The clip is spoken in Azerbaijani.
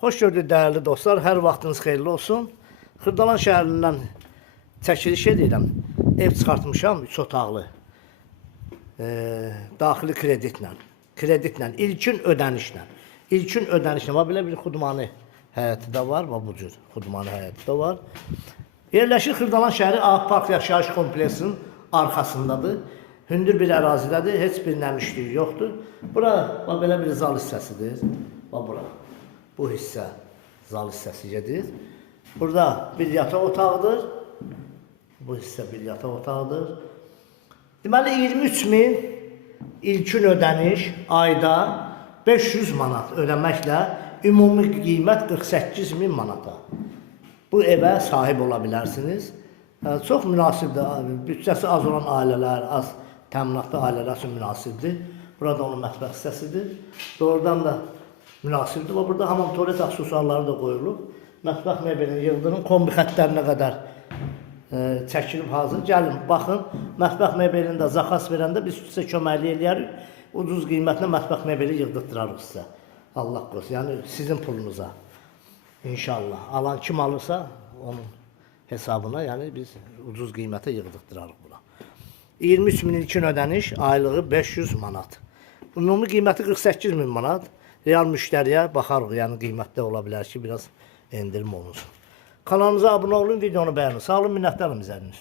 Xoş gördük değerli dostlar. Hər vaxtınız xeyirli olsun. Xırdalan şəhərindən çəkiliş edirəm. Ev çıxartmışam 3 otaqlı. Daxili kreditlə, ilkin ödənişlə. İlkin ödənişlə. Və belə bir xudmani həyəti də var. Və bu cür xudmani həyəti də var. Yerləşir Xırdalan şəhəri Ağ Park yaşayış kompleksinin arxasındadır. Hündür bir ərazidədir. Heç bir nəmişliyi yoxdur. Bura belə bir zal hissəsidir. Və bura. Bu hissə zal hissəsi gedir. Burada bir yataq otağıdır. Bu hissə bir yataq otağıdır. Deməli 23.000 ilkin ödəniş ayda 500 manat ödəməklə ümumi qiymət 48.000 manata. Bu evə sahib ola bilərsiniz. Çox münasibdir. Bütçəsi az olan ailələr, az təminatlı ailələr üçün münasibdir. Burada onun mətbəx hissəsidir. Doğrudan da münasibdir. Və burada hamam tualet aksesuarları da qoyulub. Mətbəx mebelini yığdırın, kombi xəttlərinə qədər çəkilib hazır. Gəlin, baxın, mətbəx mebelində zakas verəndə biz sizə köməkli eləyərik. Ucuz qiymətlə mətbəx mebeli yığdırtdırarıq sizə. Allah qorusun, yəni sizin pulunuza. İnşallah. Alan kim alırsa onun hesabına, yəni biz ucuz qiymətə yığdırtdırarıq buna. 23.000 ilkin ödəniş, aylığı 500 manat. Ümumi qiyməti 48.000 manat. Real müştəriyə baxarıq, yəni qiymətdə ola bilər ki, biraz endirim olunsun. Kanalımıza abunə olun, videonu bəyənin. Sağ olun, minnətdarım izlədiyiniz üçün.